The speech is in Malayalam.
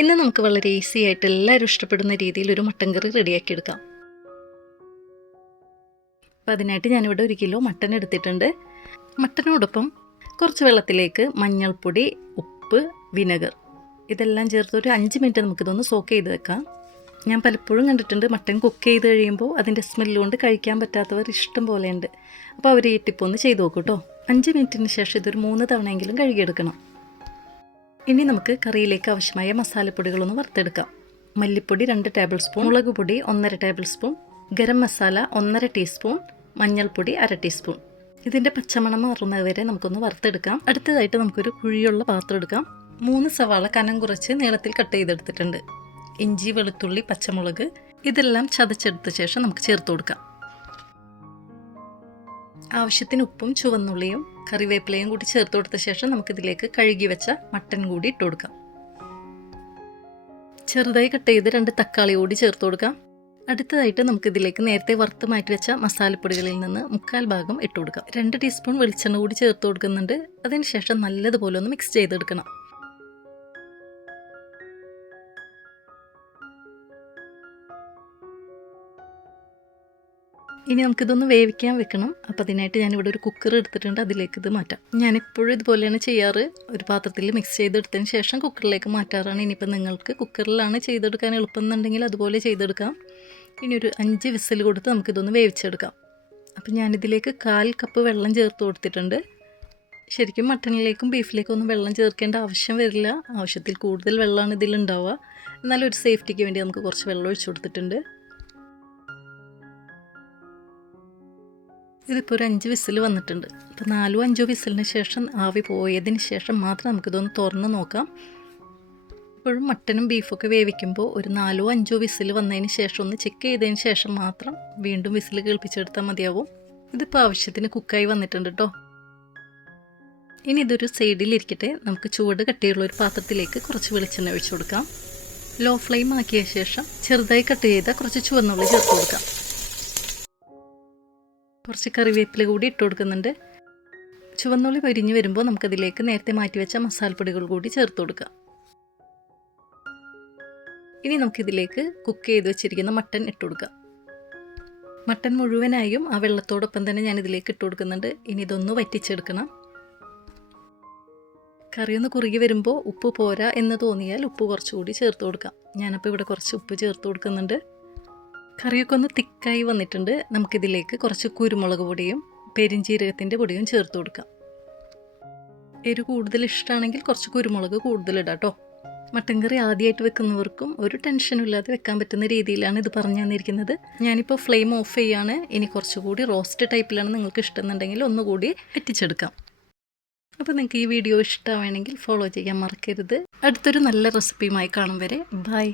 ഇന്ന് നമുക്ക് വളരെ ഈസി ആയിട്ട് എല്ലാവരും ഇഷ്ടപ്പെടുന്ന രീതിയിൽ ഒരു മട്ടൻ കറി റെഡിയാക്കി എടുക്കാം. അപ്പോൾ അതിനായിട്ട് ഞാനിവിടെ 1 കിലോ മട്ടൻ എടുത്തിട്ടുണ്ട്. മട്ടനോടൊപ്പം കുറച്ച് വെള്ളത്തിലേക്ക് മഞ്ഞൾപ്പൊടി, ഉപ്പ്, വിനെഗർ ഇതെല്ലാം ചേർത്ത് ഒരു 5 മിനിറ്റ് നമുക്കിതൊന്ന് സോക്ക് ചെയ്ത് വെക്കാം. ഞാൻ പലപ്പോഴും കണ്ടിട്ടുണ്ട് മട്ടൻ കുക്ക് ചെയ്ത് കഴിയുമ്പോൾ അതിൻ്റെ സ്മെല്ലുകൊണ്ട് കഴിക്കാൻ പറ്റാത്തവർ ഇഷ്ടം പോലെയുണ്ട്. അപ്പോൾ അവർ ഈ ടിപ്പൊന്ന് ചെയ്ത് നോക്കൂ കേട്ടോ. 5 മിനിറ്റിന് ശേഷം ഇതൊരു 3 തവണയെങ്കിലും കഴുകിയെടുക്കണം. ഇനി നമുക്ക് കറിയിലേക്ക് ആവശ്യമായ മസാലപ്പൊടികളൊന്ന് വറുത്തെടുക്കാം. മല്ലിപ്പൊടി 2 ടേബിൾ സ്പൂൺ, മുളക് പൊടി 1.5 table spoon, garam masala 1.5 teaspoon, മഞ്ഞൾപ്പൊടി 1/2 ടീസ്പൂൺ. ഇതിൻ്റെ പച്ചമണം മാറുന്നത് വരെ നമുക്കൊന്ന് വറുത്തെടുക്കാം. അടുത്തതായിട്ട് നമുക്കൊരു കുഴിയുള്ള പാത്രം എടുക്കാം. 3 സവാള കനം കുറച്ച് നീളത്തിൽ കട്ട് ചെയ്തെടുത്തിട്ടുണ്ട്. ഇഞ്ചി, വെളുത്തുള്ളി, പച്ചമുളക് ഇതെല്ലാം ചതച്ചെടുത്ത ശേഷം നമുക്ക് ചേർത്ത് കൊടുക്കാം. ആവശ്യത്തിന് ഉപ്പും ചുവന്നുള്ളിയും കറിവേപ്പിലയും കൂടി ചേർത്ത് കൊടുത്ത ശേഷം നമുക്കിതിലേക്ക് കഴുകി വെച്ച മട്ടൻ കൂടി ഇട്ട് കൊടുക്കാം. ചെറുതായി കട്ട് ചെയ്ത് 2 തക്കാളി കൂടി ചേർത്ത് കൊടുക്കാം. അടുത്തതായിട്ട് നമുക്കിതിലേക്ക് നേരത്തെ വറുത്ത് മാറ്റി വെച്ച മസാലപ്പൊടികളിൽ നിന്ന് 1/4 ഭാഗം ഇട്ട് കൊടുക്കാം. 2 ടീസ്പൂൺ വെളിച്ചെണ്ണ കൂടി ചേർത്ത് കൊടുക്കുന്നുണ്ട്. അതിനുശേഷം നല്ലതുപോലെ ഒന്ന് മിക്സ് ചെയ്തെടുക്കണം. ഇനി നമുക്കിതൊന്ന് വേവിക്കാൻ വെക്കണം. അപ്പോൾ അതിനായിട്ട് ഞാനിവിടെ ഒരു കുക്കർ എടുത്തിട്ടുണ്ട്. അതിലേക്ക് ഇത് മാറ്റാം. ഞാനെപ്പോഴും ഇതുപോലെയാണ് ചെയ്യാറ്. ഒരു പാത്രത്തിൽ മിക്സ് ചെയ്തെടുത്തതിന് ശേഷം കുക്കറിലേക്ക് മാറ്റാറാണ്. ഇനിയിപ്പോൾ നിങ്ങൾക്ക് കുക്കറിലാണ് ചെയ്തെടുക്കാൻ എളുപ്പം എന്നുണ്ടെങ്കിൽ അതുപോലെ ചെയ്തെടുക്കാം. ഇനി ഒരു 5 വിസിൽ കൊടുത്ത് നമുക്കിതൊന്ന് വേവിച്ചെടുക്കാം. അപ്പോൾ ഞാനിതിലേക്ക് 1/4 കപ്പ് വെള്ളം ചേർത്ത് കൊടുത്തിട്ടുണ്ട്. ശരിക്കും മട്ടനിലേക്കും ബീഫിലേക്കും ഒന്നും വെള്ളം ചേർക്കേണ്ട ആവശ്യം വരില്ല. ആവശ്യത്തിൽ കൂടുതൽ വെള്ളമാണ് ഇതിലുണ്ടാവുക. എന്നാലും ഒരു സേഫ്റ്റിക്ക് വേണ്ടി നമുക്ക് കുറച്ച് വെള്ളം ഒഴിച്ചു കൊടുത്തിട്ടുണ്ട്. ഇതിപ്പോൾ ഒരു 5 വിസിൽ വന്നിട്ടുണ്ട്. അപ്പോൾ 4-5 വിസിലിന് ശേഷം ആവി പോയതിന് ശേഷം മാത്രം നമുക്കിതൊന്ന് തുറന്ന് നോക്കാം. ഇപ്പോഴും മട്ടനും ബീഫൊക്കെ വേവിക്കുമ്പോൾ ഒരു 4-5 വിസിൽ വന്നതിന് ശേഷം ഒന്ന് ചെക്ക് ചെയ്തതിന് ശേഷം മാത്രം വീണ്ടും വിസിൽ കേൾപ്പിച്ചെടുത്താൽ മതിയാവും. ഇതിപ്പോൾ ആവശ്യത്തിന് കുക്കായി വന്നിട്ടുണ്ട് കേട്ടോ. ഇനി ഇതൊരു സൈഡിലിരിക്കട്ടെ. നമുക്ക് ചൂട് കട്ടിയുള്ള ഒരു പാത്രത്തിലേക്ക് കുറച്ച് വെളിച്ചെണ്ണ ഒഴിച്ചു കൊടുക്കാം. ലോ ഫ്ലെയിം ആക്കിയ ശേഷം ചെറുതായി കട്ട് ചെയ്ത കുറച്ച് ചുവന്നുള്ളി ചേർത്ത് കൊടുക്കാം. കുറച്ച് കറിവേപ്പില കൂടി ഇട്ട് കൊടുക്കുന്നുണ്ട്. ചുവന്നുള്ളി പൊരിഞ്ഞ് വരുമ്പോൾ നമുക്കതിലേക്ക് നേരത്തെ മാറ്റി വെച്ച മസാലപ്പൊടികൾ കൂടി ചേർത്ത് കൊടുക്കാം. ഇനി നമുക്കിതിലേക്ക് കുക്ക് ചെയ്ത് വെച്ചിരിക്കുന്ന മട്ടൻ ഇട്ട് കൊടുക്കാം. മട്ടൻ മുഴുവനായും ആ വെള്ളത്തോടൊപ്പം തന്നെ ഞാനിതിലേക്ക് ഇട്ട് കൊടുക്കുന്നുണ്ട്. ഇനി ഇതൊന്ന് വറ്റിച്ചെടുക്കണം. കറിയൊന്ന് കുറുകി വരുമ്പോൾ ഉപ്പ് പോരാ എന്ന് തോന്നിയാൽ ഉപ്പ് കുറച്ചുകൂടി ചേർത്ത് കൊടുക്കാം. ഞാനപ്പോൾ ഇവിടെ കുറച്ച് ഉപ്പ് ചേർത്ത് കൊടുക്കുന്നുണ്ട്. കറിയൊക്കെ ഒന്ന് തിക്കായി വന്നിട്ടുണ്ട്. നമുക്കിതിലേക്ക് കുറച്ച് കുരുമുളക് പൊടിയും പെരിഞ്ജീരകത്തിൻ്റെ പൊടിയും ചേർത്ത് കൊടുക്കാം. എരിവ് കൂടുതൽ ഇഷ്ടമാണെങ്കിൽ കുറച്ച് കുരുമുളക് കൂടുതലിടാം കേട്ടോ. മട്ടൻ കറി ആദ്യമായിട്ട് വെക്കുന്നവർക്കും ഒരു ടെൻഷനും ഇല്ലാതെ വെക്കാൻ പറ്റുന്ന രീതിയിലാണ് ഇത് പറഞ്ഞു തന്നിരിക്കുന്നത്. ഞാനിപ്പോൾ ഫ്ലെയിം ഓഫ് ചെയ്യാണ്. ഇനി കുറച്ചുകൂടി റോസ്റ്റ് ടൈപ്പിലാണ് നിങ്ങൾക്ക് ഇഷ്ടമെന്നുണ്ടെങ്കിൽ ഒന്നുകൂടി വറ്റിച്ചെടുക്കാം. അപ്പോൾ നിങ്ങൾക്ക് ഈ വീഡിയോ ഇഷ്ടമാണെങ്കിൽ ഫോളോ ചെയ്യാൻ മറക്കരുത്. അടുത്തൊരു നല്ല റെസിപ്പിയുമായി കാണും വരെ ബൈ.